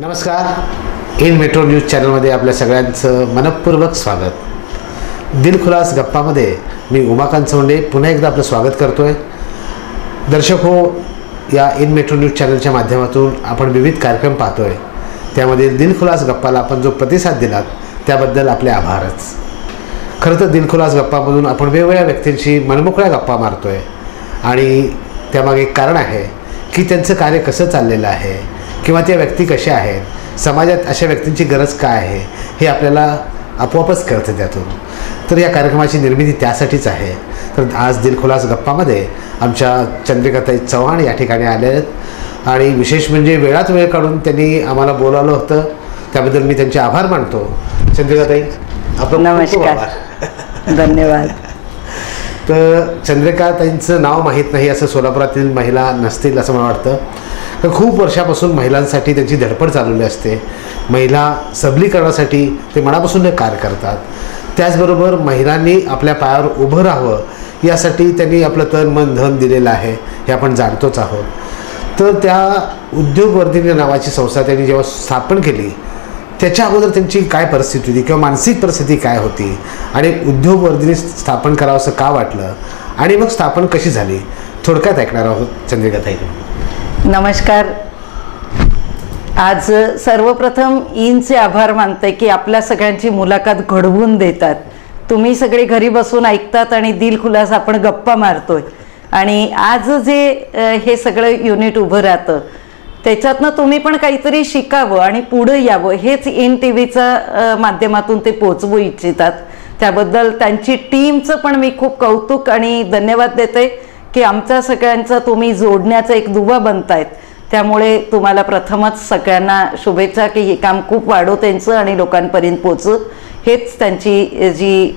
नमस्कार, in metro news चॅनलमध्ये आपल्या सगळ्यांचं मनपूर्वक स्वागत। दिलखुलास गप्पामध्ये मी उमाकांत चौंडे पुन्हा एकदा आपलं स्वागत करतो आहे। दर्शक हो, या इन मेट्रो न्यूज चॅनलच्या माध्यमातून आपण विविध कार्यक्रम पाहतो आहे। त्यामध्ये दिलखुलास गप्पाला आपण जो प्रतिसाद दिलात त्याबद्दल आपले आभारच। खरं तर दिलखुलास गप्पामधून आपण वेगवेगळ्या व्यक्तींशी मनमोकळ्या गप्पा मारतो आहे आणि त्यामागे एक कारण आहे की त्यांचं कार्य कसं चाललेलं आहे किंवा त्या व्यक्ती कशा आहेत, समाजात अशा व्यक्तींची गरज काय आहे हे आपल्याला आपोआपच कळतं त्यातून। तर या कार्यक्रमाची निर्मिती त्यासाठीच आहे। तर आज दिलखुलास गप्पामध्ये आमच्या चंद्रिकाताई चव्हाण या ठिकाणी आले आहेत आणि विशेष म्हणजे वेळात वेळ काढून त्यांनी आम्हाला बोलावलं होतं, त्याबद्दल मी त्यांचे आभार मानतो। चंद्रिकाताई, आपलं नमस्कार, धन्यवाद। तर चंद्रिकाताईंचं नाव माहीत नाही असं सोलापुरातील महिला नसतील असं मला वाटतं। तर खूप वर्षापासून महिलांसाठी त्यांची धडपड चालवली असते। महिला सबलीकरणासाठी ते मनापासून कार्य करतात। त्याचबरोबर महिलांनी आपल्या पायावर उभं राहावं यासाठी त्यांनी आपलं तन मन धन दिलेलं आहे, हे आपण जाणतोच आहोत। तर त्या उद्योगवर्धिनी नावाची संस्था त्यांनी जेव्हा स्थापन केली त्याच्या अगोदर त्यांची काय परिस्थिती होती किंवा मानसिक परिस्थिती काय होती आणि उद्योगवर्धिनी स्थापन करावं असं का वाटलं आणि मग स्थापन कशी झाली, थोडक्यात ऐकणार आहोत चंद्रिकाताई। नमस्कार। आज सर्वप्रथम इनचे आभार मानते की आपल्या सगळ्यांची मुलाखत घडवून देतात। तुम्ही सगळे घरी बसून ऐकतात आणि दिलखुलास आपण गप्पा मारतोय आणि आज जे हे सगळं युनिट उभं राहतं त्याच्यातनं तुम्ही पण काहीतरी शिकावं आणि पुढे यावं हेच इन टीव्हीच्या माध्यमातून ते पोचवू इच्छितात। त्याबद्दल त्यांची टीमचं पण मी खूप कौतुक आणि धन्यवाद देते की आमच्या सगळ्यांचा तुम्ही जोडण्याचा एक दुवा बनतायत। त्यामुळे तुम्हाला प्रथमच सगळ्यांना शुभेच्छा की हे काम खूप वाढो त्यांचं आणि लोकांपर्यंत पोचो। हेच त्यांची जी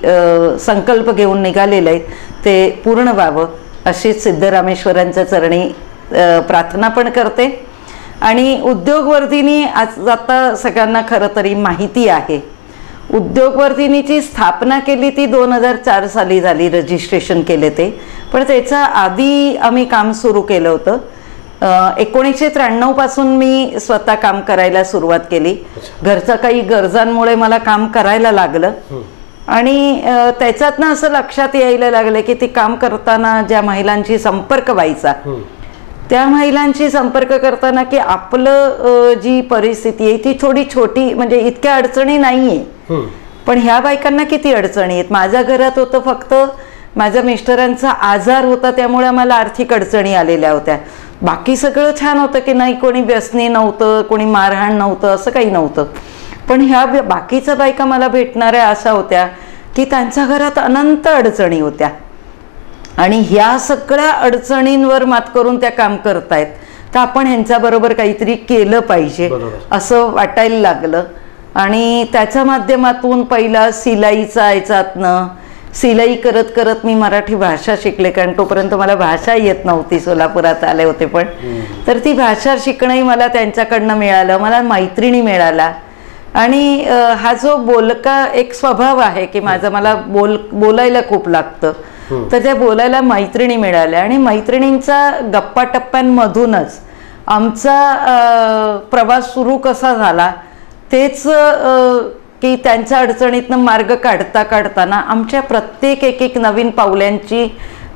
संकल्प घेऊन निघालेलं आहे ते पूर्ण व्हावं अशीच सिद्धरामेश्वरांच्या चरणी प्रार्थना पण करते। आणि उद्योगवर्धिनी आज आता सगळ्यांना खरं तरी माहिती आहे। उद्योगवर्धिनीची स्थापना केली ती 2004 साली झाली, रजिस्ट्रेशन केले ते, पण त्याच्या आधी आम्ही काम सुरू केलं होतं। 1993 पासून मी स्वतः काम करायला सुरुवात केली। घरच्या काही गरजांमुळे मला काम करायला लागलं आणि त्याच्यातनं असं लक्षात यायला लागलं की ते काम करताना ज्या महिलांशी संपर्क व्हायचा त्या महिलांशी संपर्क करताना की आपलं जी परिस्थिती आहे ती थोडी छोटी, म्हणजे इतक्या अडचणी नाही आहे, पण ह्या बायकांना किती अडचणी आहेत। माझ्या घरात होतं फक्त माझ्या मिस्टरांचा आजार होता त्यामुळे आम्हाला आर्थिक अडचणी आलेल्या होत्या। बाकी सगळं छान होतं की नाही, कोणी व्यसनी नव्हतं, कोणी मारहाण नव्हतं, असं काही नव्हतं। पण ह्या बाकीच्या बायका मला भेटणाऱ्या अशा होत्या की त्यांच्या घरात अनंत अडचणी होत्या आणि ह्या सगळ्या अडचणींवर मात करून त्या काम करतायत। तर आपण ह्यांच्याबरोबर काहीतरी केलं पाहिजे असं वाटायला लागलं आणि त्याच्या माध्यमातून पहिला सिलाईचा याच्यातनं सिलाई करत करत मी मराठी भाषा शिकले, कारण तोपर्यंत मला भाषा येत नव्हती, सोलापुरात आले होते पण। तर ती भाषा शिकणंही मला त्यांच्याकडनं मिळालं, मला मैत्रिणी मिळाला आणि हा जो बोलका एक स्वभाव आहे की मला बोलायला खूप लागतं, तर त्या बोलायला मैत्रिणी मिळाल्या आणि मैत्रिणींचा गप्पा टप्प्यांमधूनच आमचा प्रवास सुरू कसा झाला तेच की त्यांच्या अडचणीतनं मार्ग काढताना आमच्या प्रत्येक एक नवीन पावलांची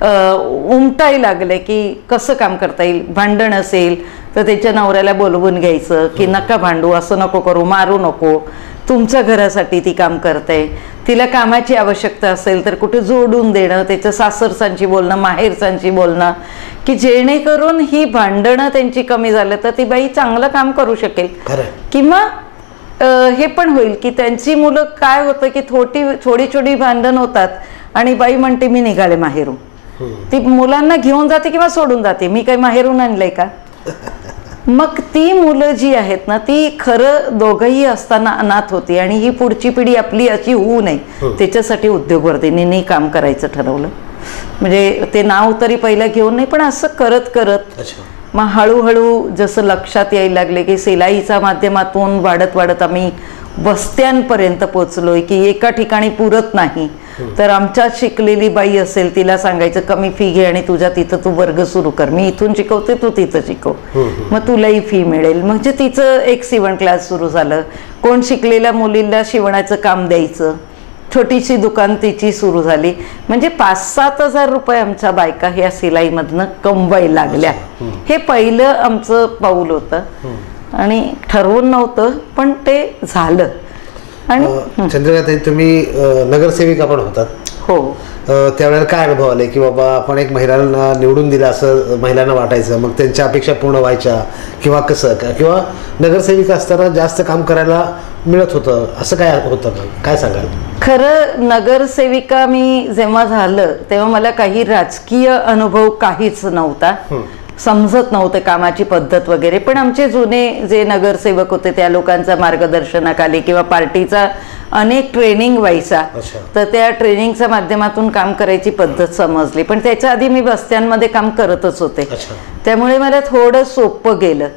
उमटायला लागले की कसं काम करता येईल। भांडण असेल तर त्याच्या नवऱ्याला बोलवून घ्यायचं की नका भांडू, असं नको करू, मारू नको, तुमच्या घरासाठी ती काम करते। तिला कामाची आवश्यकता असेल तर कुठे जोडून देणं, त्याचं सासरच्यांची बोलणं, माहेरच्यांची बोलणं, की जेणेकरून ही भांडणं त्यांची कमी झालं तर ती बाई चांगलं काम करू शकेल। किंवा हे पण होईल की त्यांची मुलं काय होतं की थोडी छोटी भांडण होतात आणि बाई म्हणते मी निघाले माहेरून, ती मुलांना घेऊन जाते किंवा सोडून जाते, मी काही माहेरून आणलंय का। मग ती मुलं जी आहेत ना ती खरं दोघंही असताना अनाथ होती आणि ही पुढची पिढी आपली अशी होऊ नये त्याच्यासाठी उद्योगवर्धिनींनी काम करायचं ठरवलं। म्हणजे ते नाव तरी पहिलं घेऊन नाही, पण असं करत करत मग हळूहळू जसं लक्षात यायला लागले की सिलाईच्या माध्यमातून वाढत आम्ही वस्त्यांपर्यंत पोचलोय की एका ठिकाणी पुरत नाही तर आमच्यात शिकलेली बाई असेल तिला सांगायचं कमी फी घे आणि तुझ्या तिथं तू वर्ग सुरू कर, मी इथून शिकवते तू तिथं शिकव, मग तुलाही फी मिळेल. म्हणजे तिचं एक शिवण क्लास सुरू झालं. कोण शिकलेल्या मुलीला शिवणाचं काम द्यायचं, छोटीशी दुकान तिची सुरू झाली. म्हणजे 5-7 हजार रुपये आमच्या बायका ह्या सिलाईमधनं कमवायला लागल्या. हे पहिलं आमचं पाऊल होतं आणि ठरवून नव्हतं पण ते झालं. आणि चंद्रिकाताई तुम्ही नगरसेविका पण होतात. हो, त्यावेळेला काय अनुभव आले की बाबा आपण एक महिलांना निवडून दिलं असं महिलांना वाटायचं, मग त्यांच्या अपेक्षा पूर्ण व्हायच्या किंवा कसं किंवा नगरसेविका असताना जास्त काम करायला मिळत होतं असं काय होतं का, काय सांगाल? खरं नगरसेविका मी जेव्हा झालं तेव्हा मला काही राजकीय अनुभव काहीच नव्हता, समजत नव्हते कामाची पद्धत वगैरे. पण आमचे जुने जे नगरसेवक होते त्या लोकांच्या मार्गदर्शनाखाली किंवा पार्टीचा अनेक ट्रेनिंग व्हायचा, तर त्या ट्रेनिंगच्या माध्यमातून काम करायची पद्धत समजली. पण त्याच्या आधी मी वस्त्यांमध्ये काम करतच होते, त्यामुळे मला थोडं सोपं गेलं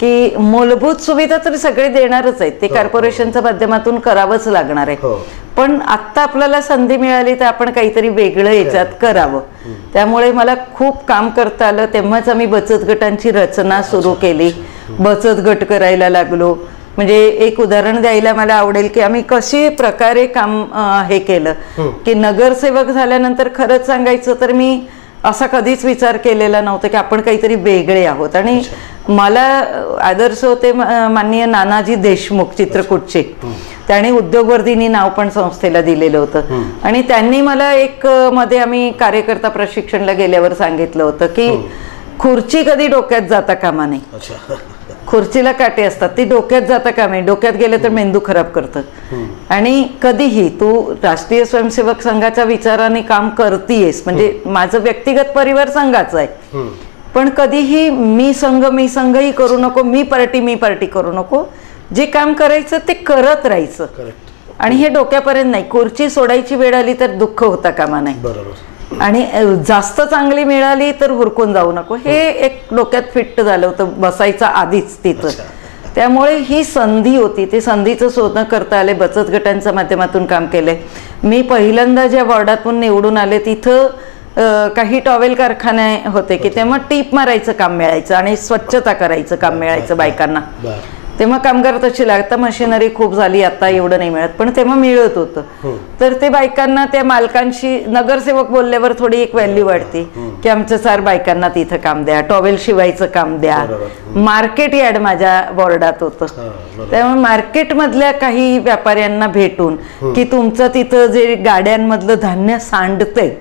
की मूलभूत सुविधा तर सगळे देणारच आहेत, ते कॉर्पोरेशनच्या माध्यमातून करावंच लागणार आहे. पण आत्ता आपल्याला संधी मिळाली तर आपण काहीतरी वेगळं याच्यात करावं. त्यामुळे मला खूप काम करता आलं. तेव्हाच आम्ही बचत गटांची रचना सुरू केली, बचत गट करायला लागलो. म्हणजे एक उदाहरण द्यायला मला आवडेल की आम्ही कशी प्रकारे काम हे केलं की नगरसेवक झाल्यानंतर खरंच सांगायचं तर मी असा कधीच विचार केलेला नव्हता की आपण काहीतरी वेगळे आहोत. आणि मला आदर्श होते माननीय नानाजी देशमुख चित्रकूटचे, त्यांनी उद्योगवर्धिनी नाव पण संस्थेला दिलेलं होतं. आणि त्यांनी मला एक मध्ये आम्ही कार्यकर्ता प्रशिक्षणला गेल्यावर सांगितलं होतं की खुर्ची कधी डोक्यात जाता कामा नये. खुर्चीला काटे असतात, ती डोक्यात जाता कामा नये, डोक्यात गेलं तर मेंदू खराब करतं. आणि कधीही तू राष्ट्रीय स्वयंसेवक संघाच्या विचाराने काम करतीयस, म्हणजे माझं व्यक्तिगत परिवार संघाचा आहे, पण कधीही मी संघही करू नको, मी पार्टी करू नको. जे काम करायचं ते करत राहायचं आणि हे डोक्यापर्यंत नाही. खुर्ची सोडायची वेळ आली तर दुःख होता कामा नाही, आणि जास्त चांगली मिळाली तर हुरकून जाऊ नको, हे एक डोक्यात फिट्ट झालं होतं बसायचं आधीच तिथं. त्यामुळे ही संधी होती, ते संधीचं शोधणं करता आले. बचत गटांच्या माध्यमातून काम केलंय. मी पहिल्यांदा ज्या वॉर्डातून निवडून आले तिथं काही टॉवेल कारखाने होते की तेव्हा टीप मारायचं काम मिळायचं आणि स्वच्छता करायचं काम मिळायचं बायकांना. तेव्हा कामगार तशी लागतं, मशिनरी खूप झाली आता एवढं नाही मिळत, पण तेव्हा मिळत होतं. तर ते बायकांना त्या मालकांशी नगरसेवक बोलल्यावर थोडी एक व्हॅल्यू वाढते की आमच्या 4 बायकांना तिथं काम द्या, टॉवेल शिवायचं काम द्या. मार्केट यार्ड माझ्या वॉर्डात होतं, त्यामुळे मार्केटमधल्या काही व्यापाऱ्यांना भेटून की तुमचं तिथं जे गाड्यांमधलं धान्य सांडतंय,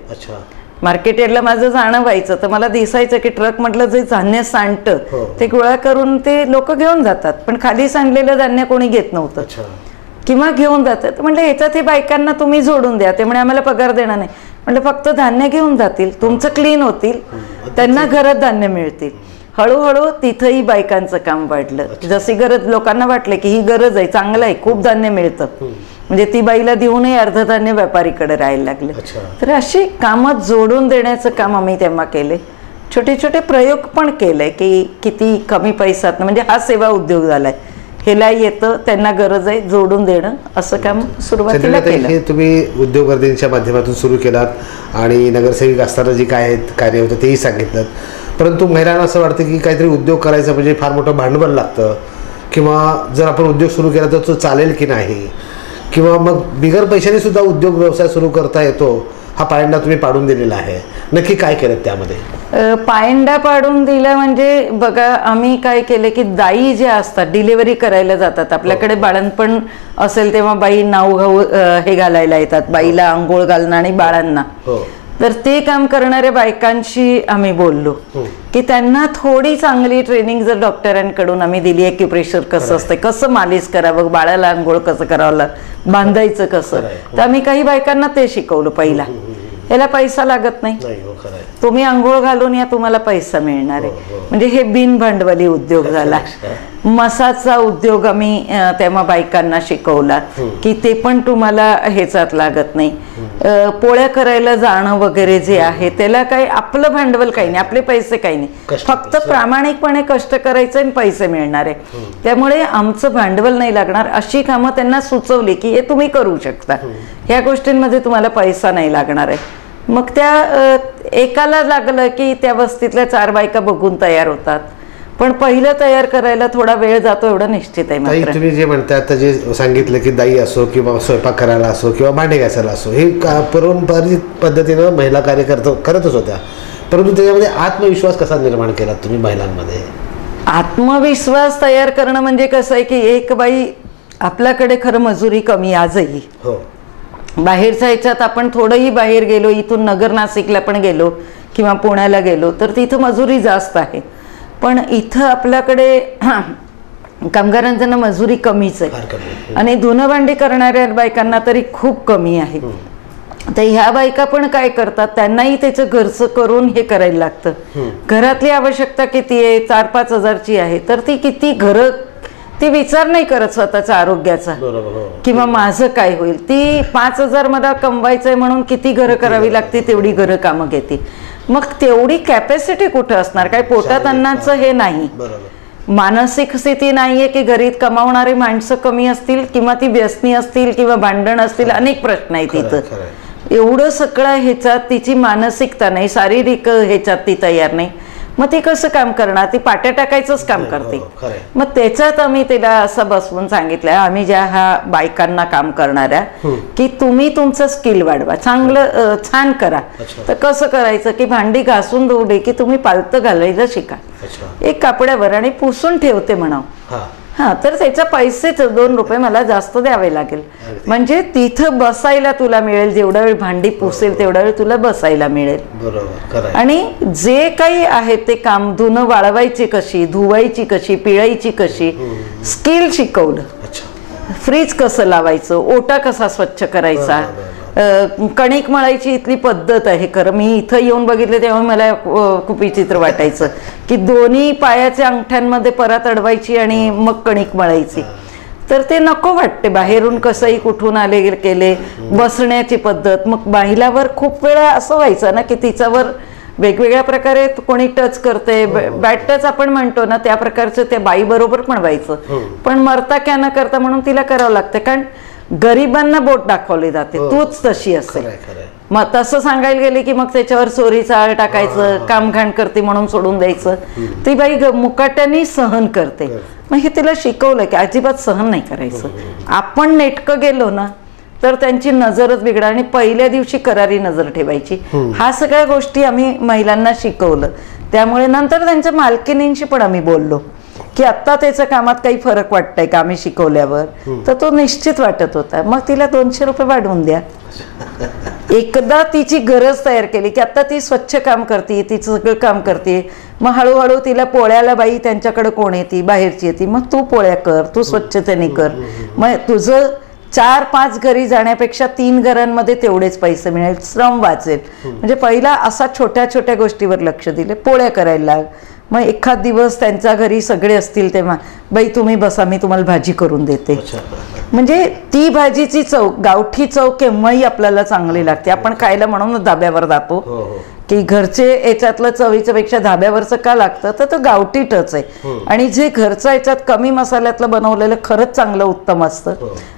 मार्केट यार्डला माझं जाणं व्हायचं तर मला दिसायचं की ट्रक मधलं जे धान्य सांडतं ते गोळा करून ते लोक घेऊन जातात, पण खाली सांडलेलं धान्य कोणी घेत नव्हतं किंवा घेऊन जातात. म्हणजे ह्याच्यात हे बायकांना तुम्ही जोडून द्या. ते म्हणजे आम्हाला पगार देणार नाही, म्हणजे फक्त धान्य घेऊन जातील, तुमचं क्लीन होतील, त्यांना घरात धान्य मिळतील. हळूहळू तिथंही बायकांचं काम वाढलं. जशी गरज लोकांना वाटलं की ही गरज आहे, चांगलं आहे, खूप धान्य मिळतं, म्हणजे ती बाईला देऊनही अर्धधान्य व्यापारीकडे राहायला लागले. तर अशी कामं जोडून देण्याचं काम आम्ही तेव्हा केले. छोटे छोटे प्रयोग पण केले की किती कमी पैशात, म्हणजे हा सेवा उद्योग झालाय, ह्याला येतं, त्यांना गरज आहे, जोडून देणं, असं काम सुरुवातीला केलं. तुम्ही उद्योगवर्धिनीच्या माध्यमातून सुरू केलात आणि नगरसेविक असताना जे काय कार्य होतं तेही सांगितलं. परंतु महिलांना असं वाटतं की काहीतरी उद्योग करायचा म्हणजे फार मोठं भांडवल लागतं, किंवा जर आपण उद्योग सुरू केला तर तो चालेल की नाही, किंवा मग बिगर पैशाने सुद्धा उद्योग व्यवसाय सुरू करता येतो. हा पायंडा तुम्ही पाडून दिलेला आहे, नक्की काय केलं त्यामध्ये? पायंडा पाडून दिला म्हणजे बघा, आम्ही काय केलं की दाई ज्या असतात डिलिव्हरी करायला जातात, आपल्याकडे बाळंतपण असेल तेव्हा बाई नाव हे घालायला येतात, बाईला आंघोळ घालणं आणि बाळांना, तर ते काम करणाऱ्या बायकांशी आम्ही बोललो की त्यांना थोडी चांगली ट्रेनिंग जर डॉक्टरांकडून आम्ही दिली, एक्युप्रेशर कसं असतं, कसं मालिश करावं, बाळाला आंघोळ कसं करावं, बांधायचं कसं, तर आम्ही काही बायकांना ते शिकवलं पहिला याला पैसा लागत नाही. नाही हो, खरं आहे. तुम्ही आंघोळ घालून या, तुम्हाला पैसा मिळणार आहे. म्हणजे हे बिनभांडवली उद्योग झाला. मसाजचा उद्योग आम्ही तेव्हा बायकांना शिकवला की ते पण तुम्हाला ह्याच्यात लागत नाही. पोळ्या करायला जाणं वगैरे जे आहे त्याला काही आपलं भांडवल काही नाही, आपले पैसे काही नाही, फक्त प्रामाणिकपणे कष्ट करायचं आणि पैसे मिळणार आहे. त्यामुळे आमचं भांडवल नाही लागणार अशी कामं त्यांना सुचवली की हे तुम्ही करू शकता, ह्या गोष्टींमध्ये तुम्हाला पैसा नाही लागणार आहे. मग त्या एकाला लागलं की त्या वस्तीतल्या 4 बायका बघून तयार होतात. पण पहिलं तयार करायला थोडा वेळ जातो एवढं निश्चित आहे. मात्र तुम्ही जे म्हणता आता जे सांगितलं की दाई असो किंवा स्वयंपाक करायला असो किंवा भांडे घासायला असो, हे पारंपरिक पद्धतीनं महिला कार्य करतच होत्या. परंतु त्याच्यामध्ये आत्मविश्वास कसा निर्माण केला तुम्ही महिलांमध्ये? आत्मविश्वास तयार करणं म्हणजे कसं आहे की एक बाई, आपल्याकडे खरं मजुरी कमी आजही. हो. बाहेरच्या ह्याच्यात आपण थोडंही बाहेर गेलो, इथून नगर नाशिकला पण गेलो किंवा पुण्याला गेलो तर तिथं मजुरी जास्त आहे. पण इथं आपल्याकडे कामगारांना मजुरी कमीच आहे आणि धुणं भांडी करणाऱ्या बायकांना तरी खूप कमी आहे. तर ह्या बायका पण काय करतात, त्यांनाही त्याचं घरचं करून हे करायला लागतं. घरातली आवश्यकता किती आहे, 4-5 हजारची आहे, तर ती किती घरं ती विचार नाही करत स्वतःचा आरोग्याचा किंवा माझं काय होईल. ती 5,000 मला कमवायचंय म्हणून किती घरं करावी लागते तेवढी घरं कामं घेते. मग तेवढी कॅपॅसिटी कुठं असणार? काय पोटात अन्नाचं हे नाही, मानसिक स्थिती नाहीये की घरीत कमावणारी माणसं कमी असतील किंवा ती व्यसनी असतील किंवा भांडण असतील, अनेक प्रश्न आहेत तिथं. एवढं सगळं ह्याच्यात तिची मानसिकता नाही, शारीरिक ह्याच्यात ती तयार नाही. मग ती कसं काम करणार? ती पाट्या टाकायचंच काम करते. मग त्याच्यात आम्ही तिला असं बसवून सांगितलं, आम्ही ज्या ह्या बायकांना काम करणाऱ्या, की तुम्ही तुमचं स्किल वाढवा, चांगलं छान करा. तर कसं करायचं की भांडी घासून धुवली की तुम्ही पालतं घालायला शिका एक कापड्यावर आणि पुसून ठेवते म्हणाव. हा, तर त्याच्या पैसेच 2 रुपये मला जास्त द्यावे लागेल. म्हणजे तिथं बसायला तुला मिळेल, जेवढा वेळ भांडी पुसेल तेवढा वेळ तुला बसायला मिळेल. आणि जे काही आहे ते काम, धुणं वाळवायची कशी, धुवायची कशी, पिळायची कशी, स्किल शिकवलं. फ्रीज कसं लावायचं, ओटा कसा स्वच्छ करायचा, कणिक मळायची इथली पद्धत आहे. खरं मी इथं येऊन बघितलं तेव्हा मला खूप विचित्र वाटायचं की दोन्ही पायाच्या अंगठ्यांमध्ये परात अडवायची आणि मग कणिक मळायची. तर ते नको वाटते. बाहेरून कसंही कुठून आले केले, बसण्याची पद्धत. मग महिलावर खूप वेळा असं व्हायचं ना की तिच्यावर वेगवेगळ्या प्रकारे कोणी टच करते, बॅट टच आपण म्हणतो ना, त्या प्रकारचं त्या बाई बरोबर पण व्हायचं. पण मरता क्या न करता म्हणून तिला करावं लागतं, कारण गरिबांना बोट दाखवली जाते, तूच तशी असेल. मग तसं सांगायला गेले की मग त्याच्यावर चोरीचा आळ टाकायचं, कामघाण करते म्हणून सोडून द्यायचं. ती बाई मुकाट्याने सहन करते. मग हे तिला शिकवलं की अजिबात सहन नाही करायचं. आपण नेटकं गेलो ना तर त्यांची नजरच बिघडा आणि पहिल्या दिवशी करारी नजर ठेवायची. हा सगळ्या गोष्टी आम्ही महिलांना शिकवलं. त्यामुळे नंतर त्यांच्या मालकिनींशी पण आम्ही बोललो की आत्ता त्याच्या कामात काही फरक वाटतंय का आम्ही शिकवल्यावर. तर तो निश्चित वाटत होता. मग तिला 200 रुपये वाढवून द्या. एकदा तिची गरज तयार केली की आता ती स्वच्छ काम करते, तिचं सगळं काम करते. मग हळूहळू तिला पोळ्याला बाई त्यांच्याकडे कोण येते, बाहेरची येते, मग तू पोळ्या कर, तू स्वच्छतेने कर. मग तुझं 4-5 घरी जाण्यापेक्षा 3 घरांमध्ये तेवढेच पैसे मिळेल, श्रम वाचेल. म्हणजे पहिला असा छोट्या छोट्या गोष्टीवर लक्ष दिले. पोळ्या करायला लाग. मग एखाद दिवस त्यांच्या घरी सगळे असतील तेव्हा, बाई तुम्ही बसा, मी तुम्हाला भाजी करून देते. म्हणजे ती भाजीची चव, गावठी चव केव्हाही आपल्याला चांगली लागते. आपण खायला म्हणून धाब्यावर जातो की घरचे याच्यातलं चवीच्या पेक्षा धाब्यावरचं का लागतं, तर तो गावठी टच आहे. आणि जे घरचं याच्यात कमी मसाल्यातलं बनवलेलं खरंच चांगलं उत्तम असतं.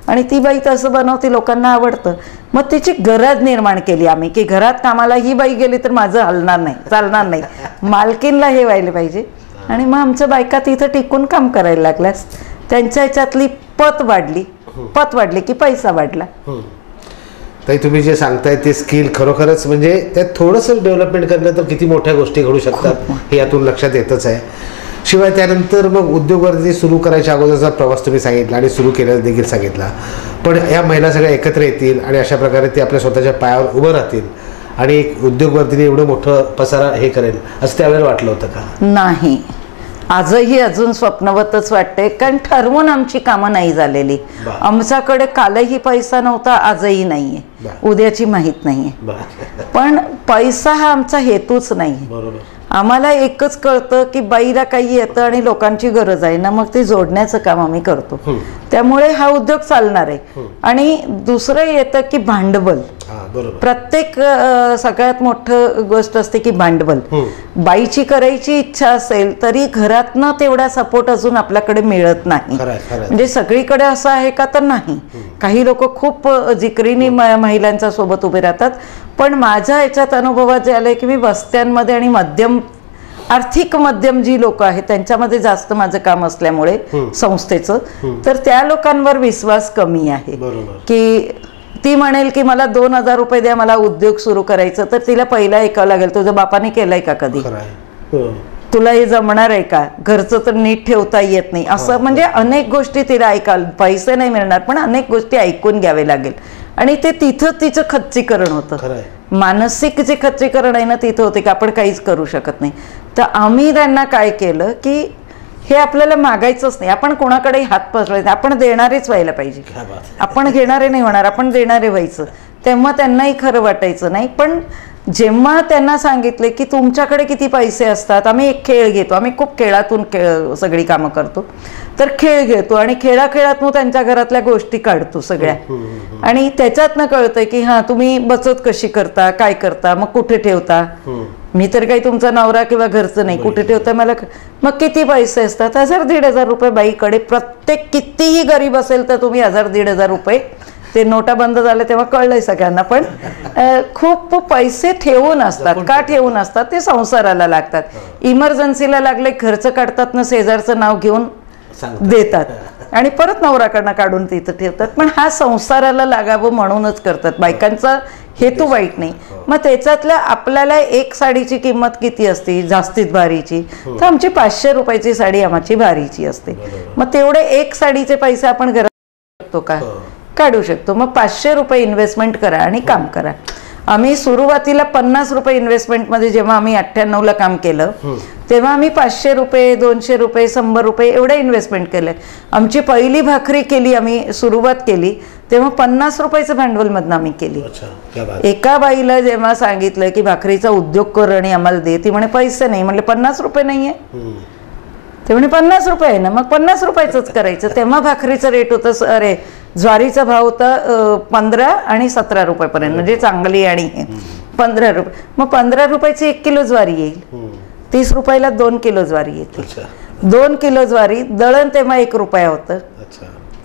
आणि ती बाई तसं बनवते, लोकांना आवडतं. मग तिची गरज निर्माण केली आम्ही की घरात कामाला ही बाई गेली तर माझं हलणार नाही, चालणार नाही, मालकीनला हे व्हायला पाहिजे. आणि मग आमच्या बायका तिथं टिकून काम करायला लागल्यास त्यांच्या ह्याच्यातली पत वाढली की पैसा वाढला. ताई तुम्ही जे सांगताय ते स्किल खरोखरच म्हणजे त्यात थोडंसं डेव्हलपमेंट करण्यात तर किती मोठ्या गोष्टी घडू शकतात हे यातून लक्षात येतच आहे. शिवाय त्यानंतर मग उद्योगवर्ती सुरू करायच्या अगोदरचा प्रवास तुम्ही सांगितला आणि सुरू केल्याचा देखील सांगितला. पण या महिला सगळ्या एकत्र येतील आणि अशा प्रकारे ते आपल्या स्वतःच्या पायावर उभं राहतील आणि एक उद्योगवर्तीने एवढं मोठं पसारा हे करेल असं त्यावेळेला वाटलं होतं का? नाही, आजही अजून स्वप्नवतच वाटते. कारण ठरवून आमची कामं नाही झालेली. आमच्याकडे कालही पैसा नव्हता, आजही नाहीये. उद्याची माहीत नाहीये. बरं. पण पैसा हा आमचा हेतूच नाही. बरोबर. आम्हाला एकच कळतं की बाईला काही येतं आणि लोकांची गरज आहे ना, मग ते जोडण्याचं काम आम्ही करतो. त्यामुळे हा उद्योग चालणार आहे. आणि दुसरं येतं की भांडवल. प्रत्येक सगळ्यात मोठं गोष्ट असते की भांडवल. बाईची करायची इच्छा असेल तरी घरातनं तेवढा सपोर्ट अजून आपल्याकडे मिळत नाही. म्हणजे सगळीकडे असं आहे का तर नाही. काही लोक खूप जिकरीने महिलांच्या सोबत उभे राहतात. पण माझ्या याच्यात अनुभवात जे आलंय की मी वस्त्यांमध्ये आणि मध्यम आर्थिक मध्यम जी लोक आहेत त्यांच्यामध्ये जास्त माझं काम असल्यामुळे संस्थेचं, तर त्या लोकांवर विश्वास कमी आहे. की ती म्हणेल की मला 2,000 रुपये द्या, मला उद्योग सुरू करायचं, तर तिला पहिला ऐकावं लागेल तुझ्या बापाने केलाय का कधी, तुला हे जमणार आहे का, घरचं तर नीट ठेवता येत नाही, असं म्हणजे अनेक गोष्टी तिला ऐकाल. पैसे नाही मिळणार पण अनेक गोष्टी ऐकून घ्यावे लागेल. आणि ते तिथं तिचं खच्चीकरण होतं. मानसिक जे खच्चीकरण आहे ना तिथं होते की आपण काहीच करू शकत नाही. तर आम्ही त्यांना काय केलं की हे आपल्याला मागायचंच नाही, आपण कोणाकडे हात पसरायचे, आपण देणारेच व्हायला पाहिजे. आपण घेणारे नाही होणार, आपण देणारे व्हायचं. तेव्हा त्यांनाही खरं वाटायचं नाही. पण जेव्हा त्यांना सांगितले की तुमच्याकडे किती पैसे असतात, आम्ही एक खेळ घेतो, आम्ही खूप खेळातून सगळी कामं करतो, तर खेळ घेतो आणि खेळाखेळात मग त्यांच्या घरातल्या गोष्टी काढतो सगळ्या. आणि त्याच्यातनं कळतंय की हां तुम्ही बचत कशी करता, काय करता, मग कुठे ठेवता. मी तर काही तुमचा नवरा किंवा घरचं नाही, कुठे ठेवता मला. मग किती पैसे असतात, 1,000-1,500 रुपये बाईकडे. प्रत्येक कितीही गरीब असेल तर तुम्ही 1,000-1,500 रुपये, ते नोटा बंद झाले तेव्हा कळलंय सगळ्यांना, पण खूप पैसे ठेवून असतात. का ठेवून असतात, ते संसाराला लागतात. इमर्जन्सीला लागले खर्च काढतात ना, शेजारचं नाव घेऊन देतात आणि परत नवराकडनं काढून तिथं ठेवतात. पण हा संसाराला लागावं म्हणूनच करतात. बायकांचा हेतू वाईट नाही. मग त्याच्यातल्या आपल्याला एक साडीची किंमत किती असते जास्तीत भारीची, तर आमची 500 रुपयाची साडी आमची भारीची असते. मग तेवढे एक साडीचे पैसे आपण घरात शकतो का, काढू शकतो. मग 500 रुपये इन्व्हेस्टमेंट करा आणि काम करा. आम्ही सुरुवातीला 50 रुपये इन्व्हेस्टमेंटमध्ये जेव्हा आम्ही 98ला काम केलं तेव्हा आम्ही 500 रुपये 200 रुपये 100 रुपये एवढं इन्व्हेस्टमेंट केलं. आमची पहिली भाकरी केली, आम्ही सुरुवात केली तेव्हा 50 रुपयाचं भांडवलमधनं आम्ही केली. एका बाईला जेव्हा सांगितलं की भाकरीचा उद्योग कर आणि आम्हाला दे, ती म्हणे पैसे नाही. म्हणले 50 रुपये नाही आहे, ते म्हणे 50 रुपये आहे ना, मग 50 रुपयाचंच करायचं. तेव्हा भाकरीचं रेट होतं, अरे ज्वारीचा भाव होता 15 आणि 17 रुपयेपर्यंत, म्हणजे चांगली आणि 15 रुपये. मग 15 रुपयाची 1 किलो ज्वारी येईल, 30 रुपयाला 2 किलो ज्वारी येते. 2 किलो ज्वारी दळण तेव्हा 1 रुपया होतं,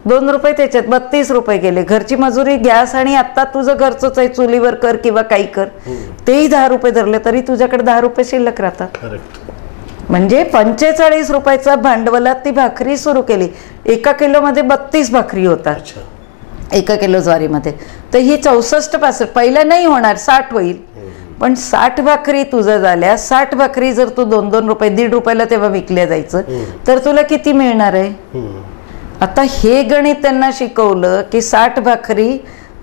2 रुपये त्याच्यात 32 रुपये गेले. घरची मजुरी, गॅस, आणि आता तुझं घरचंच आहे, चुलीवर कर किंवा काही कर, तेही 10 रुपये धरले तरी तुझ्याकडे 10 रुपये शिल्लक राहतात. म्हणजे 45 रुपयाचा भांडवलात ती भाकरी सुरू केली. 1 किलोमध्ये 32 भाकरी होतात 1 किलो ज्वारीमध्ये. तर ही 64-65 पहिला नाही होणार, 60 होईल. पण 60 भाकरी तुझं झाल्या, 60 भाकरी जर तू 2-2 रुपये 1.5 रुपयाला तेव्हा विकल्या जायचं, तर तुला किती मिळणार आहे. आता हे गणित त्यांना शिकवलं की 60 भाकरी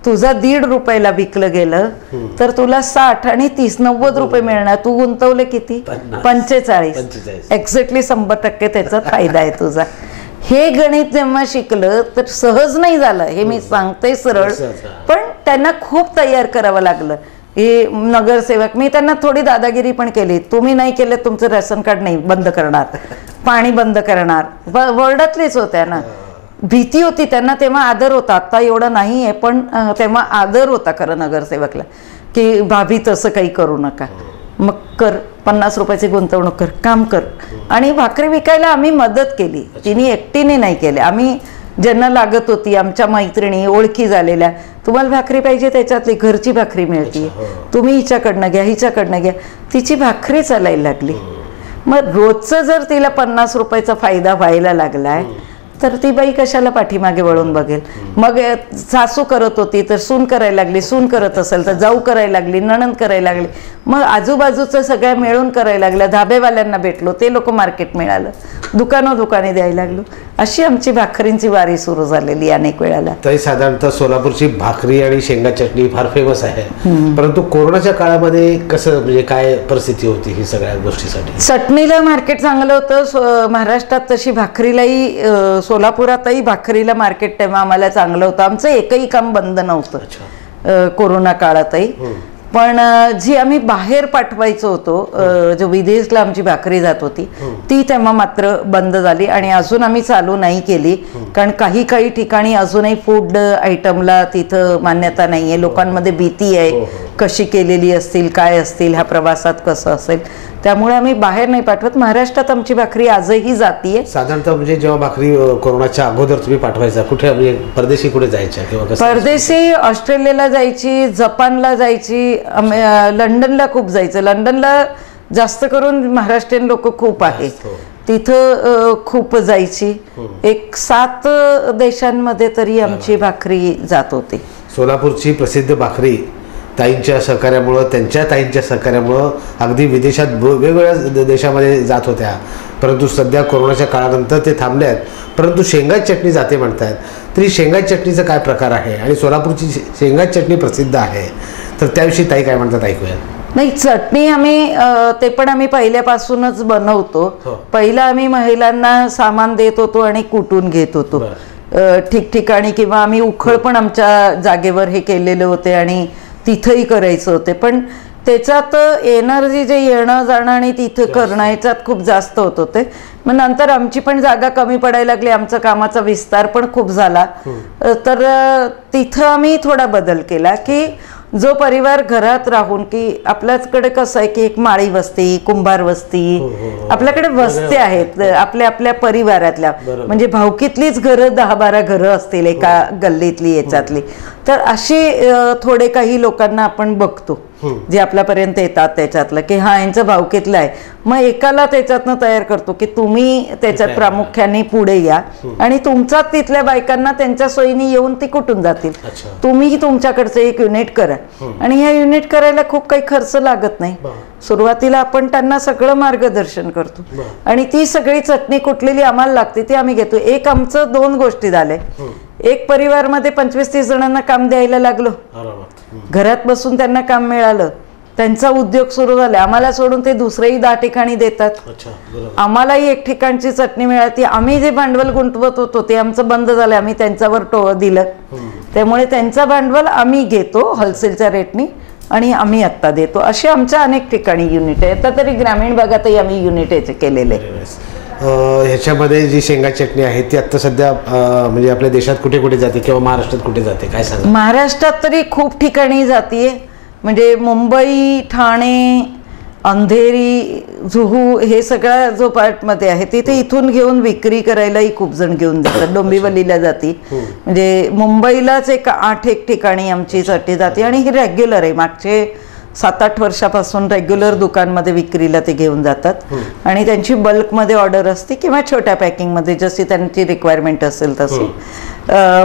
तुझा 1.5 रुपयाला विकलं गेलं तर तुला 60 आणि 30 90 रुपये मिळणार. तू गुंतवले किती, 45. एक्झॅक्टली 100% त्याचा फायदा आहे तुझा. हे गणित जेव्हा शिकलं तर सहज नाही झालं, हे मी सांगते सरळ, पण त्यांना खूप तयार करावं लागलं. हे नगरसेवक, मी त्यांना थोडी दादागिरी पण केली. तुम्ही नाही केलं तुमचं रेशन कार्ड नाही बंद करणार, पाणी बंद करणार, वर्डातलेच होत्या ना. भीती होती त्यांना, तेव्हा आदर होता, आता एवढं नाही आहे, पण तेव्हा आदर होता खरं नगरसेवकला की भाभी तसं काही करू नका, मग कर 50 रुपयाची गुंतवणूक कर, काम कर. आणि भाकरी विकायला आम्ही मदत केली, तिने एकटीने नाही केले. आम्ही ज्यांना लागत होती, आमच्या मैत्रिणी ओळखी झालेल्या, तुम्हाला भाकरी पाहिजे त्याच्यातली घरची भाकरी मिळते, तुम्ही हिच्याकडनं घ्या हिच्याकडनं घ्या, तिची भाकरी चालायला लागली. मग रोजचं जर तिला 50 रुपयाचा फायदा व्हायला लागलाय तर ती बाई कशाला पाठीमागे वळून बघेल. मग सासू करत होती तर सून करायला लागली, सून करत असेल तर जाऊ करायला लागली, नणंद करायला लागली, मग आजूबाजूचं सगळ्या मिळून करायला लागल्या. धाबेवाल्यांना भेटलो, ते लोक मार्केट मिळालं, दुकाने द्यायला लागलो. अशी आमची भाकरींची वारी सुरू झालेली अनेक वेळाला. तरी साधारणतः सोलापूरची भाकरी आणि शेंगा चटणी फार फेमस आहे, परंतु कोरोनाच्या काळामध्ये कसं, म्हणजे काय परिस्थिती होती ही सगळ्या गोष्टीसाठी. चटणीला मार्केट चांगलं होतं महाराष्ट्रात, तशी भाकरीलाही सोलापुरातही भाकरीला मार्केट तेव्हा आम्हाला चांगलं होतं. आमचं एकही काम बंद नव्हतं. कोरोना काळातही. पण जी आम्ही बाहेर पाठवायचो होतो, जो विदेशला आमची भाकरी जात होती, ती तेव्हा मात्र बंद झाली आणि अजून आम्ही चालू नाही केली. कारण काही ठिकाणी अजूनही फूड आयटमला तिथं मान्यता नाही आहे. लोकांमध्ये भीती आहे, कशी केलेली असतील, काय असतील, ह्या प्रवासात कसं असेल, त्यामुळे आम्ही बाहेर नाही पाठवत. महाराष्ट्रात आमची भाकरी आजही जातीये. साधारणतः म्हणजे जेव्हा भाकरी कोरोनाच्या अगोदर तुम्ही पाठवायचा, कुठे म्हणजे परदेशी कुठे जायच्या किंवा कसं? परदेशी ऑस्ट्रेलियाला जायची, जपानला जायची, लंडनला खूप जायचं. लंडनला जास्त करून महाराष्ट्रीयन लोक खूप आहेत, तिथं खूप जायची. 7 देशांमध्ये तरी आमची भाकरी जात होती. सोलापूरची प्रसिद्ध भाकरी ताईंच्या सहकार्यामुळं, त्यांच्या ताईंच्या सहकार्यामुळं अगदी विदेशात वेगवेगळ्या देशामध्ये जात होत्या. परंतु सध्या कोरोनाच्या काळानंतर ते थांबले आहेत. परंतु शेंगाची चटणी जाते म्हणतात, तरी शेंगाची चटणीचा काय प्रकार आहे आणि सोलापूरची शेंगाची चटणी प्रसिद्ध आहे, तर त्याविषयी ताई काय म्हणतात ऐकूया. नाही, चटणी आम्ही ते पण आम्ही पहिल्यापासूनच बनवतो. पहिला आम्ही महिलांना सामान देत होतो आणि कुटून घेत होतो ठिकठिकाणी, किंवा आम्ही उखळ पण आमच्या जागेवर हे केलेले होते आणि तिथंही करायचं होते. पण त्याच्यात एनर्जी जे येणं जाणं आणि तिथं करणं याच्यात खूप जास्त होत होते. मग नंतर आमची पण जागा कमी पडायला लागली, आमचा कामाचा विस्तार पण खूप झाला, तर तिथं आम्ही थोडा बदल केला की जो परिवार घरात राहून, की आपल्याकडे कसं आहे की एक माळी वस्ती, कुंभार वस्ती, आपल्याकडे वस्त्या आहेत आपल्या आपल्या परिवारातल्या, म्हणजे भावकीतलीच घरं 10-12 घरं असतील एका गल्लीतली याच्यातली. तर अशी थोडे काही लोकांना आपण बघतो जे आपल्यापर्यंत येतात त्याच्यातलं, की हा यांचं भावकीतलं आहे. मग एकाला त्याच्यातनं तयार करतो की तुम्ही त्याच्यात प्रामुख्याने पुढे या आणि तुमचा तिथल्या बायकांना त्यांच्या सोयीने येऊन ती कुठून जातील. तुम्ही तुमच्याकडचं एक युनिट करा आणि ह्या युनिट करायला खूप काही खर्च लागत नाही. सुरुवातीला आपण त्यांना सगळं मार्गदर्शन करतो आणि ती सगळी चटणी कुठलेली आम्हाला लागते ती आम्ही घेतो. एक आमचं 2 गोष्टी झाल्या. एक परिवारमध्ये 25-30 जणांना काम द्यायला लागलो, घरात बसून त्यांना काम मिळालं, त्यांचा उद्योग सुरू झाला. आम्हाला सोडून ते दुसरेही 10 ठिकाणी देतात, आम्हालाही एक ठिकाणची चटणी मिळाली. आम्ही जे भांडवल गुंतवत होतो ते आमचं बंद झालं, आम्ही त्यांच्यावर दिलं. त्यामुळे त्यांचं भांडवल आम्ही घेतो होलसेलच्या रेटनी आणि आम्ही आत्ता देतो. असे आमच्या अनेक ठिकाणी युनिट आहे. आता तरी ग्रामीण भागातही आम्ही युनिट याचे केलेले. ह्याच्यामध्ये जी शेंगा चटणी आहे ती आता सध्या म्हणजे आपल्या देशात कुठे कुठे जाते किंवा महाराष्ट्रात कुठे जाते काय सांगा? महाराष्ट्रात तरी खूप ठिकाणी जाते, म्हणजे मुंबई, ठाणे, अंधेरी, जुहू हे सगळा जो पार्टमध्ये आहे तिथे इथून घेऊन विक्री करायलाही खूप जण घेऊन जातात. डोंबिवलीला जाते, म्हणजे मुंबईलाच एक 8 ठिकाणी आमची चटणी जाते आणि ही रेग्युलर आहे. मागचे 7-8 वर्षापासून रेग्युलर दुकानमध्ये विक्रीला ते घेऊन जातात आणि त्यांची बल्कमध्ये ऑर्डर असते किंवा छोट्या पॅकिंगमध्ये जशी त्यांची रिक्वायरमेंट असेल तशी.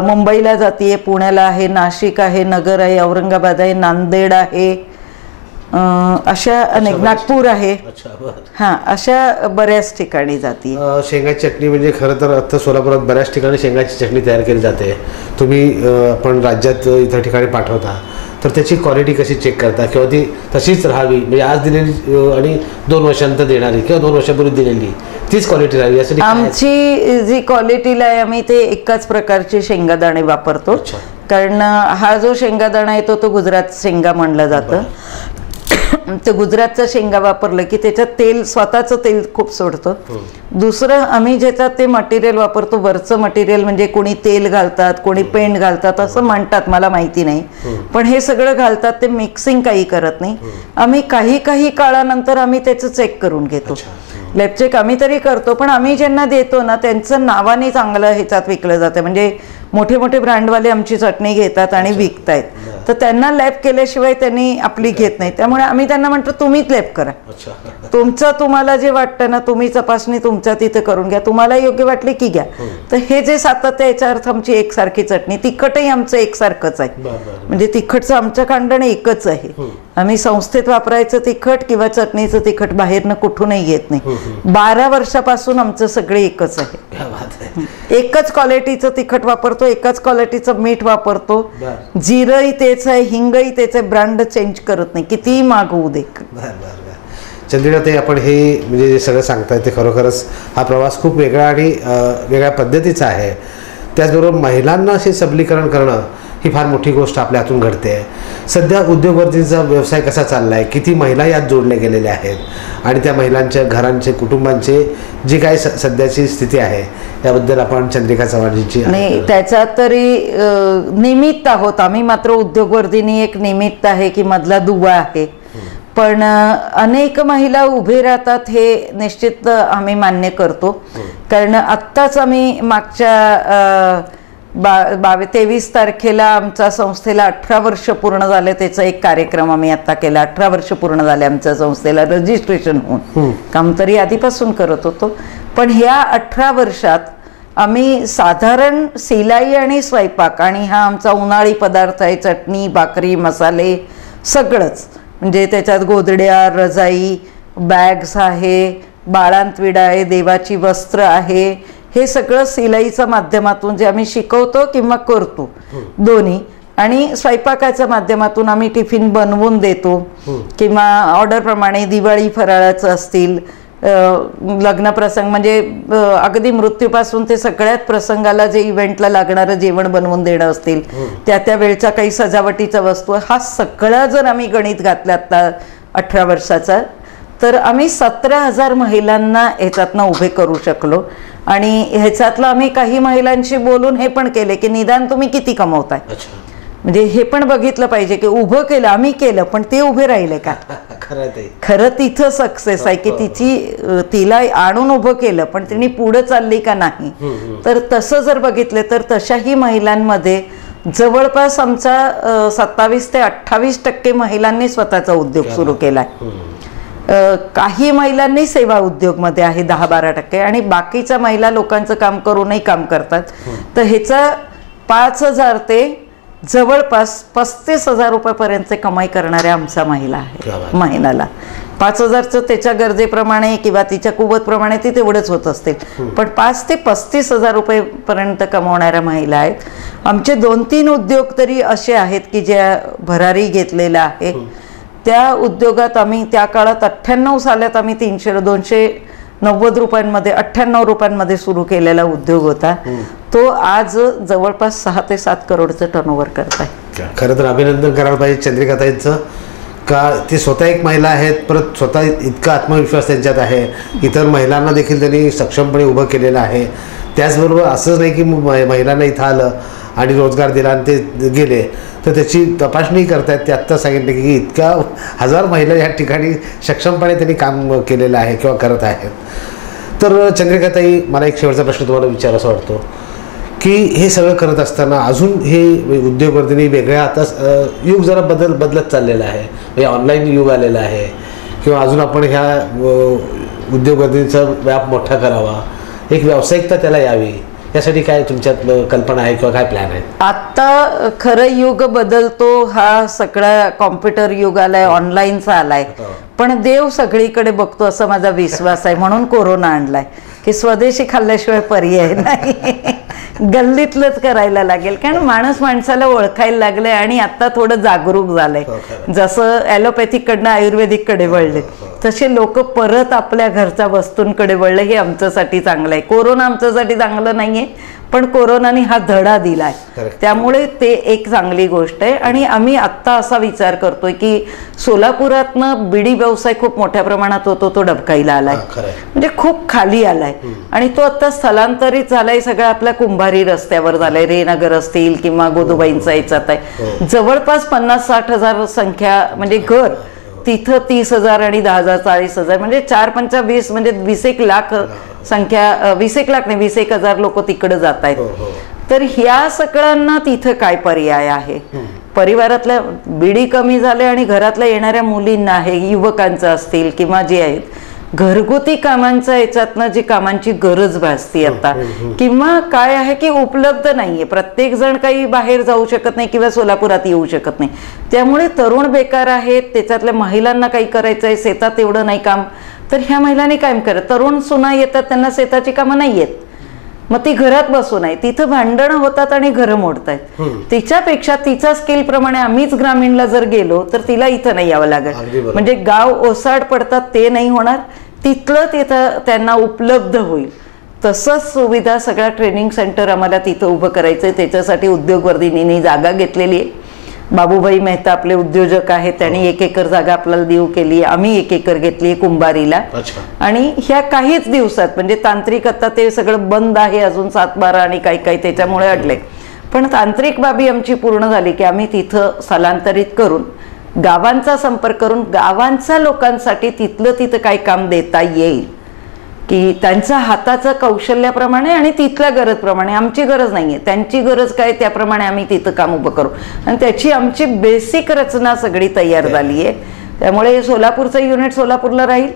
मुंबईला जाते, पुण्याला आहे, नाशिक आहे, नगर आहे, औरंगाबाद आहे, नांदेड आहे, अशा अनेक, नागपूर आहे, हां, अशा बऱ्याच ठिकाणी जाते. शेंगाची चटणी म्हणजे खरं तर आता सोलापुरात बऱ्याच ठिकाणी शेंगाची चटणी तयार केली जाते. तुम्ही आपण राज्यात इतर ठिकाणी पाठवता, तर त्याची क्वालिटी कशी चेक करता किंवा ती तशीच राहावी, म्हणजे आज दिलेली आणि 2 वर्षांनंतर देणारी किंवा 2 वर्षापूर्वी दिलेली तीच क्वालिटी राहावी यासाठी आमची जी क्वालिटीला आहे आम्ही ते एकाच प्रकारचे शेंगादाणे वापरतो. कारण हा जो शेंगादाणा येतो तो गुजरात शेंगा म्हणलं जातं. ते गुजरातचा शेंगा वापरलं की त्याच्यात तेल, स्वतःचं तेल खूप सोडतं. दुसरं आम्ही ज्याच्यात ते मटेरियल वापरतो, वरचं मटेरियल, म्हणजे कोणी तेल घालतात, कोणी पेंट घालतात असं म्हणतात, मला माहिती नाही, पण हे सगळं घालतात. ते मिक्सिंग काही करत नाही. आम्ही काही काळानंतर आम्ही त्याचं चेक करून घेतो. लॅब चेक आम्ही तरी करतो, पण आम्ही ज्यांना देतो ना त्यांचं नावाने चांगलं ह्याच्यात विकलं जातं. म्हणजे मोठे मोठे ब्रँडवाले आमची चटणी घेतात आणि विकतायत, तर त्यांना लॅब केल्याशिवाय त्यांनी आपली घेत नाही. त्यामुळे आम्ही त्यांना म्हणतो तुम्हीच लॅब करा, तुमचं तुम्हाला जे वाटतं ना तुम्ही तपासणी तुमच्या तिथे करून घ्या, तुम्हाला योग्य वाटली की घ्या. तर हे जे सातत्य, याचा अर्थ आमची एकसारखी चटणी. तिखटही आमचं एकसारखंच आहे, म्हणजे तिखटचं आमचं कांडण एकच आहे. आम्ही संस्थेत वापरायचं तिखट किंवा चटणीचं तिखट बाहेरनं कुठूनही घेत नाही. 12 वर्षापासून आमचं सगळे एकच आहे. एकच क्वालिटीचं तिखट वापरतो, एकाच क्वालिटीचं मीठ वापरतो, जिरंही तेच आहे, हिंगही तेच आहे, ब्रँड चेंज करत नाही कितीही महाग होऊ दे. चंद्रिका ताई, आपण हे म्हणजे जे सगळं सांगताय ते खरोखरच हा प्रवास खूप वेगळा आणि वेगळ्या पद्धतीचा आहे. त्याचबरोबर महिलांना असे सबलीकरण करणं ही फार मोठी गोष्ट आपल्या हातून घडते आहे. सध्या उद्योगवर्तींचा व्यवसाय कसा चालला आहे, किती महिला यात जोडल्या गेलेल्या आहेत आणि त्या महिलांच्या घरांचे कुटुंबांचे जी काही सध्याची स्थिती आहे त्याबद्दल आपण चंद्रिका चव्हाणजींची. नाही, त्याच्यात तरी निमित्त आहोत आम्ही, मात्र उद्योगवर्तींनी एक निमित्त आहे की मधला दुवा आहे. पण अनेक महिला उभे राहतात हे निश्चित आम्ही मान्य करतो. कारण आत्ताच आम्ही मागच्या 23 तारखेला आमच्या संस्थेला 18 वर्ष पूर्ण झाले, त्याचा एक कार्यक्रम आम्ही आता केला. 18 वर्ष पूर्ण झाले आमच्या संस्थेला रजिस्ट्रेशन होऊन. काम तरी आधीपासून करत होतो, पण ह्या 18 वर्षात आम्ही साधारण सिलाई आणि स्वयंपाक आणि हा आमचा उन्हाळी पदार्थ आहे, चटणी भाकरी मसाले सगळंच, म्हणजे त्याच्यात गोधड्या रजाई बॅग्स आहे, बाळांतविडा आहे, देवाची वस्त्र आहे, हे सगळं सिलाईच्या माध्यमातून जे आम्ही शिकवतो किंवा करतो दोन्ही, आणि स्वयंपाकाच्या माध्यमातून आम्ही टिफिन बनवून देतो किंवा ऑर्डरप्रमाणे दिवाळी फराळाचं असतील, लग्नप्रसंग म्हणजे अगदी मृत्यूपासून ते सगळ्यात प्रसंगाला जे इव्हेंटला लागणारं जेवण बनवून देणं असतील, त्या वेळच्या काही सजावटीच्या वस्तू, हा सगळा जर आम्ही गणित घातला आता 18 वर्षाचा, तर आम्ही 17,000 महिलांना ह्याच्यातनं उभे करू शकलो. आणि ह्याच्यातलं आम्ही काही महिलांशी बोलून हे पण केले की निदान तुम्ही किती कमवताय, म्हणजे हे पण बघितलं पाहिजे की उभं केलं आम्ही केलं पण ते उभे राहिले का. खरं तिथं सक्सेस आहे की तिला आणून उभं केलं पण तिने पुढे चालली का नाही. तर तसं जर बघितलं तर तशाही महिलांमध्ये जवळपास आमचा 27 ते 28% महिलांनी स्वतःचा उद्योग सुरू केलाय. काही महिलांनी सेवा उद्योगमध्ये आहे 10-12% आणि बाकीच्या महिला लोकांचं काम करूनही काम करतात. तर ह्याचा 5,000 ते जवळपास 35,000 रुपयापर्यंत कमाई करणाऱ्या आमच्या महिला आहेत. महिन्याला 5,000चं त्याच्या गरजेप्रमाणे किंवा तिच्या कुवतप्रमाणे ती तेवढंच होत असतील, पण 5 ते 35,000 रुपयेपर्यंत कमवणाऱ्या महिला आहेत. आमचे 2-3 उद्योग तरी असे आहेत की ज्या भरारी घेतलेला आहे. त्या उद्योगात आम्ही त्या काळात 98 सालात आम्ही 290 रुपयांमध्ये 98 रुपयांमध्ये सुरू केलेला उद्योग होता. तो आज जवळपास 6 ते 7 करोडचं टर्नओव्हर करत आहे. खरं तर अभिनंदन करायला पाहिजे चंद्रिकाताईंचं, का ते स्वतः एक महिला आहेत, परत स्वतः इतका आत्मविश्वास त्यांच्यात आहे, इतर महिलांना देखील त्यांनी सक्षमपणे उभं केलेलं आहे. त्याचबरोबर असंच नाही की महिलांना इथं आलं आणि रोजगार दिला आणि ते गेले, तर त्याची तपासणी करतायत. ते आत्ता सांगितलं की इतक्या 1000 महिला या ठिकाणी सक्षमपणे त्यांनी काम केलेलं आहे किंवा करत आहेत. तर चंद्रिकाताई, मला एक शेवटचा प्रश्न तुम्हाला विचारायचा वाटतो की हे सगळं करत असताना अजून हे उद्योगवर्तींनी वेगळ्या, आता युग जरा बदलत चाललेलं आहे, म्हणजे ऑनलाईन युग आलेलं आहे, किंवा अजून आपण ह्या उद्योगवर्तींचा व्याप मोठा करावा, एक व्यावसायिकता त्याला यावी, यासाठी काय तुमच्यात कल्पना आहे किंवा काय प्लॅन आहे? आता खरं युग बदलतो, हा सगळा कॉम्प्युटर युग आलाय, ऑनलाईनचा आलाय, पण देव सगळीकडे बघतो असा माझा विश्वास आहे. म्हणून कोरोना आणलाय की स्वदेशी खाल्ल्याशिवाय पर्याय नाही, गल्लीतलंच करायला लागेल. कारण माणूस माणसाला ओळखायला लागलंय आणि आता थोडं जागरूक झालंय. जसं ॲलोपॅथिक कडनं आयुर्वेदिक कडे वळले तसे लोक परत आपल्या घरच्या वस्तूंकडे वळले. हे आमच्यासाठी चांगलं आहे. कोरोना आमच्यासाठी चांगलं नाहीये, पण कोरोनाने हा धडा दिलाय, त्यामुळे ते एक चांगली गोष्ट आहे. आणि आम्ही आत्ता असा विचार करतोय की सोलापुरातनं बिडी व्यवसाय खूप मोठ्या प्रमाणात होतो, तो डबकाईला आलाय, म्हणजे खूप खाली आलाय आणि तो आता स्थलांतरित झालाय. सगळं आपल्या कुंभारी रस्त्यावर झालंय, रेनगर असतील किंवा गोदूबाईंचा याच्यात आहे. जवळपास 50-60 हजार संख्या, म्हणजे घर तिथं 30,000 आणि 10,000 40,000, म्हणजे 4-5 20, म्हणजे 20 लाख संख्या, 20 लाख नाही 21,000 लोक तिकडे जात आहेत. तर ह्या सगळ्यांना तिथं काय पर्याय आहे? परिवारातल्या बिडी कमी झाले आणि घरातल्या येणाऱ्या मुलींना आहे, युवकांचं असतील किंवा जे आहेत घरगुती कामांच्या याच्यातनं जी कामांची गरज भासते आता, किंवा काय आहे की उपलब्ध नाहीये, प्रत्येक जण काही बाहेर जाऊ शकत नाही किंवा सोलापुरात येऊ शकत नाही, त्यामुळे तरुण बेकार आहेत. त्याच्यातल्या महिलांना काही करायचं आहे, शेतात एवढं नाही काम, तर ह्या महिलांनी काय करत, तरुण सुना येतात त्यांना शेताची कामं नाही येत, मग ती घरात बसून आहे, तिथं भांडणं होतात आणि घरं मोडतायत. तिच्यापेक्षा तिच्या स्किल प्रमाणे आम्हीच ग्रामीणला जर गेलो तर तिला इथं नाही यावं लागेल, म्हणजे गाव ओसाड पडतात ते नाही होणार, तिथलं तिथं त्यांना उपलब्ध होईल. तसंच सुविधा सगळा ट्रेनिंग सेंटर आम्हाला तिथं उभं करायचं आहे. त्याच्यासाठी उद्योगवर्धिनीने जागा घेतलेली आहे. बाबूभाई मेहता आपले उद्योजक आहेत, त्यांनी 1 एकर जागा आपल्याला देऊ केली. आम्ही 1 एकर घेतली कुंभारीला. आणि ह्या काहीच दिवसात, म्हणजे तांत्रिक आता ते सगळं बंद आहे अजून 7-12 आणि काही काही त्याच्यामुळे अडले, पण तांत्रिक बाबी आमची पूर्ण झाली की आम्ही तिथं स्थलांतरित करून गावांचा संपर्क करून गावांच्या लोकांसाठी तिथं काय काम देता येईल की त्यांच्या हाताचं कौशल्याप्रमाणे आणि तिथल्या गरजप्रमाणे. आमची गरज नाही आहे, त्यांची गरज काय त्याप्रमाणे आम्ही तिथं काम उभं करू. आणि त्याची आमची बेसिक रचना सगळी तयार झाली आहे. त्यामुळे सोलापूरचं युनिट सोलापूरला राहील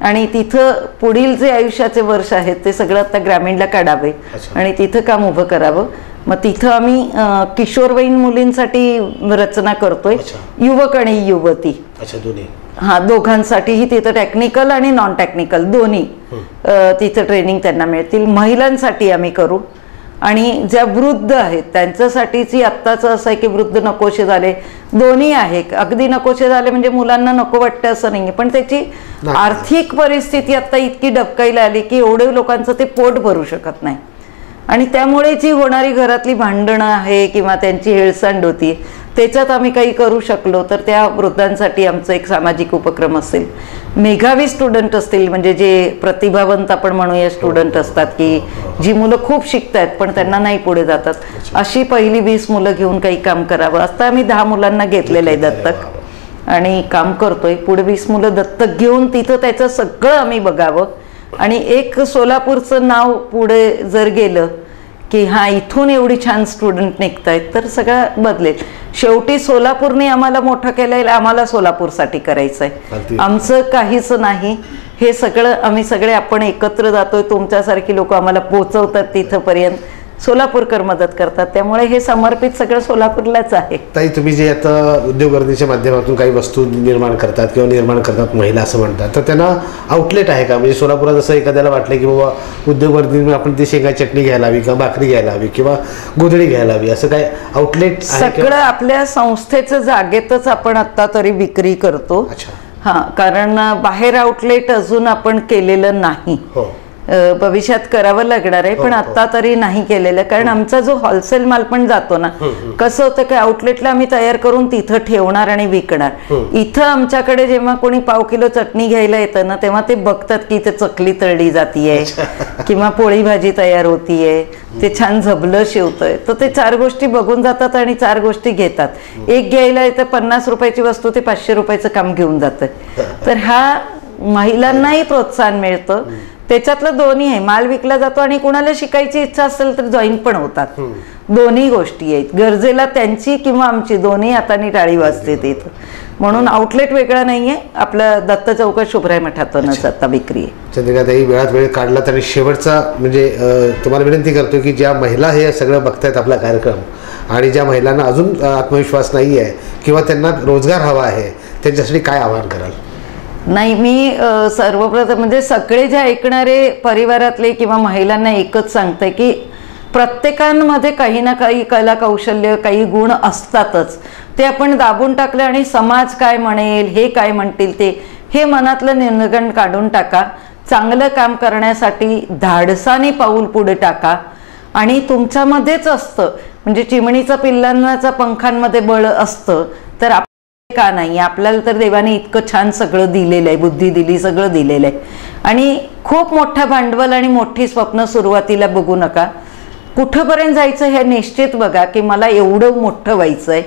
आणि तिथं पुढील जे आयुष्याचे वर्ष आहेत ते सगळं आता ग्रामीणला काढावे आणि तिथं काम उभं करावं. मग तिथं आम्ही किशोरवयीन मुलींसाठी रचना करतोय, युवक आणि युवती दोघांसाठीही तिथं टेक्निकल आणि नॉन टेक्निकल दोन्ही तिथं ट्रेनिंग त्यांना मिळतील. महिलांसाठी आम्ही करू आणि ज्या वृद्ध आहेत त्यांच्यासाठीची आत्ताचं असं आहे की वृद्ध नकोशे झाले, दोन्ही आहे. अगदी नकोशे झाले म्हणजे मुलांना नको वाटतं असं नाही, पण त्याची आर्थिक परिस्थिती आता इतकी डबकाईला आली की एवढे लोकांचं ते पोट भरू शकत नाही. आणि त्यामुळे जी होणारी घरातली भांडणं आहे किंवा त्यांची हेळसांड होती त्याच्यात आम्ही काही करू शकलो तर त्या वृद्धांसाठी आमचं एक सामाजिक उपक्रम असेल. मेधावी स्टुडंट असतील, म्हणजे जे प्रतिभावंत आपण म्हणूया स्टुडंट असतात की जी मुलं खूप शिकतात पण त्यांना नाही पुढे जातात, अशी पहिली 20 मुलं घेऊन काही काम करावं. आता आम्ही 10 मुलांना घेतलेलं आहे दत्तक आणि काम करतोय. पुढे 20 मुलं दत्तक घेऊन तिथं त्याचं सगळं आम्ही बघावं. आणि एक सोलापूरचं नाव पुढे जर गेलं की हा इथून एवढी छान स्टुडंट निघतायत तर सगळं बदलेल. शेवटी सोलापूरने आम्हाला मोठं केलंय, आम्हाला सोलापूरसाठी करायचंय. आमचं काहीच नाही, हे सगळं आम्ही सगळे आपण एकत्र जातोय. तुमच्यासारखी लोक आम्हाला पोचवतात तिथंपर्यंत, सोलापूरकर मदत करतात. त्यामुळे हे समर्पित सगळं सोलापूरलाच आहे. ताई, तुम्ही जे आता उद्योगवर्धीच्या माध्यमातून काही वस्तू निर्माण करतात किंवा निर्माण करतात महिला असं म्हणतात, तर त्यांना आउटलेट आहे का? म्हणजे सोलापुरात जसं एखाद्याला वाटलं की बाबा उद्योगवर्धींनी आपण ती शेंगा चटणी घ्यायला हवी किंवा भाकरी घ्यायला हवी किंवा गोधडी घ्यायला हवी, असं काय आउटलेट सगळं आपल्या संस्थेचं जागेतच आपण आता तरी विक्री करतो. हां, कारण बाहेर आउटलेट अजून आपण केलेलं नाही. भविष्यात करावं लागणार आहे, पण आता तरी नाही केलेलं. कारण आमचा जो होलसेल माल पण जातो ना, कसं होतं की आउटलेटला आम्ही तयार करून तिथं ठेवणार आणि विकणार. इथं आमच्याकडे जेव्हा कोणी पाव किलो चटणी घ्यायला येतं ना, तेव्हा ते बघतात की इथे चकली तळली जातीये किंवा पोळी भाजी तयार होतीये, ते छान झबलं शिवतंय, तर ते 4 गोष्टी बघून जातात आणि 4 गोष्टी घेतात. एक घ्यायला येतं 50 रुपयाची वस्तू ते 500 रुपयाचं काम घेऊन जातं. तर हा महिलांनाही प्रोत्साहन मिळतं. त्याच्यातलं दोन्ही आहे, माल विकला जातो आणि कुणाला शिकायची इच्छा असेल तर जॉईन पण होतात. दोन्ही गोष्टी आहेत. गरजेला त्यांची किंवा आमची दोन्ही हाताने टाळी वाजते तिथं. म्हणून आउटलेट वेगळा नाहीये. आपलं दत्त चौकात शुभराय मठातूनच आता विक्री आहे. चंद्रिकाताई, वेळात वेळ काढला आणि शेवटचा म्हणजे तुम्हाला विनंती करतो की ज्या महिला हे सगळं बघतायत आपला कार्यक्रम आणि ज्या महिलांना अजून आत्मविश्वास नाही आहे किंवा त्यांना रोजगार हवा आहे, त्यांच्यासाठी काय आवाहन कराल? नाही, मी सर्वप्रथम म्हणजे सगळे जे ऐकणारे परिवारातले किंवा महिलांना एकच सांगते की प्रत्येकांमध्ये काही ना काही कला कौशल्य, काही गुण असतातच. ते आपण दाबून टाकले आणि समाज काय म्हणेल, हे काय म्हणतील ते, हे मनातलं निर्गण काढून टाका. चांगलं काम करण्यासाठी धाडसाने पाऊल पुढे टाका. आणि तुमच्यामध्येच असतं, म्हणजे चिमणीचा पिल्लांचा पंखांमध्ये बळ असतं, तर का नाही? आपल्याला तर देवाने इतकं छान सगळं दिलेलं आहे, बुद्धी दिली, सगळं दिलेलं आहे. आणि खूप मोठं भांडवल आणि मोठी स्वप्न सुरुवातीला बघू नका. कुठंपर्यंत जायचं हे निश्चित बघा की मला एवढं मोठं व्हायचं आहे,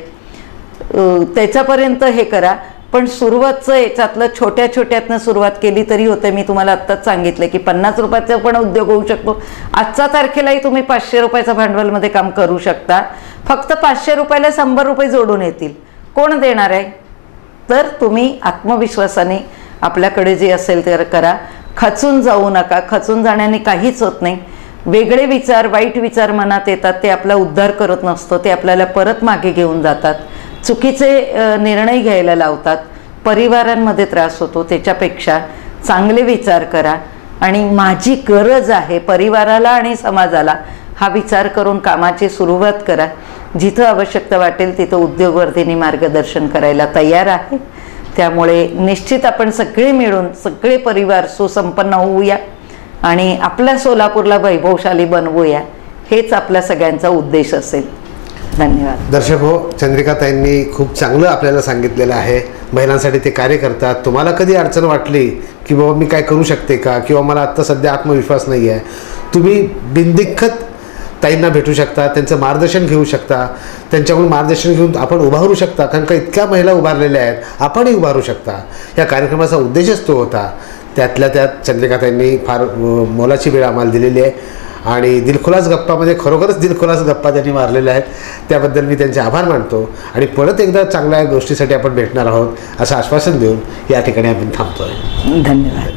त्याच्यापर्यंत हे करा. पण सुरुवातचं याच्यातलं छोट्या छोट्यातनं सुरुवात केली तरी होते. मी तुम्हाला आत्ताच सांगितलं की 50 रुपयाचा पण उद्योग होऊ शकतो. आजच्या तारखेलाही तुम्ही 500 रुपयाच्या भांडवलमध्ये काम करू शकता. फक्त 500 रुपयाला 100 रुपये जोडून येतील. कोण देणार आहे? तर तुम्ही आत्मविश्वासाने आपल्याकडे जे असेल ते करा. खचून जाऊ नका. खचून जाण्याने काहीच होत नाही. वेगळे विचार, वाईट विचार मनात येतात, ते आपला उद्धार करत नसतो, ते आपल्याला परत मागे घेऊन जातात, चुकीचे निर्णय घ्यायला लावतात, परिवारांमध्ये त्रास होतो. त्याच्यापेक्षा चांगले विचार करा आणि माझी गरज आहे परिवाराला आणि समाजाला, हा विचार करून कामाची सुरुवात करा. जिथं आवश्यकता वाटेल तिथं उद्योगवर्धिनी मार्गदर्शन करायला तयार आहे. त्यामुळे निश्चित आपण सगळे मिळून, सगळे परिवार सुसंपन्न होऊया आणि आपल्या सोलापूरला वैभवशाली बनवूया, हेच आपल्या सगळ्यांचा उद्देश असेल. धन्यवाद. दर्शक हो, चंद्रिकाताईंनी खूप चांगलं आपल्याला सांगितलेलं आहे. महिलांसाठी ते कार्य करतात. तुम्हाला कधी अडचण वाटली की बाबा मी काय करू शकते का, किंवा मला आत्ता सध्या आत्मविश्वास नाही आहे, तुम्ही बिनदिक्कत ताईंना भेटू शकता, त्यांचं मार्गदर्शन घेऊ शकता. त्यांच्याकडून मार्गदर्शन घेऊन आपण उभारू शकता, कारण का इतक्या महिला उभारलेल्या आहेत, आपणही उभारू शकता. या कार्यक्रमाचा उद्देशच तो होता. त्यातल्या त्यात चंद्रिकाताईंनी फार मोलाची वेळ आम्हाला दिलेली आहे आणि दिलखुलास गप्पामध्ये खरोखरच दिलखुलास गप्पा त्यांनी मारलेल्या आहेत. त्याबद्दल मी त्यांचे आभार मानतो आणि परत एकदा चांगल्या गोष्टीसाठी आपण भेटणार आहोत असं आश्वासन देऊन या ठिकाणी आपण थांबतोय. धन्यवाद.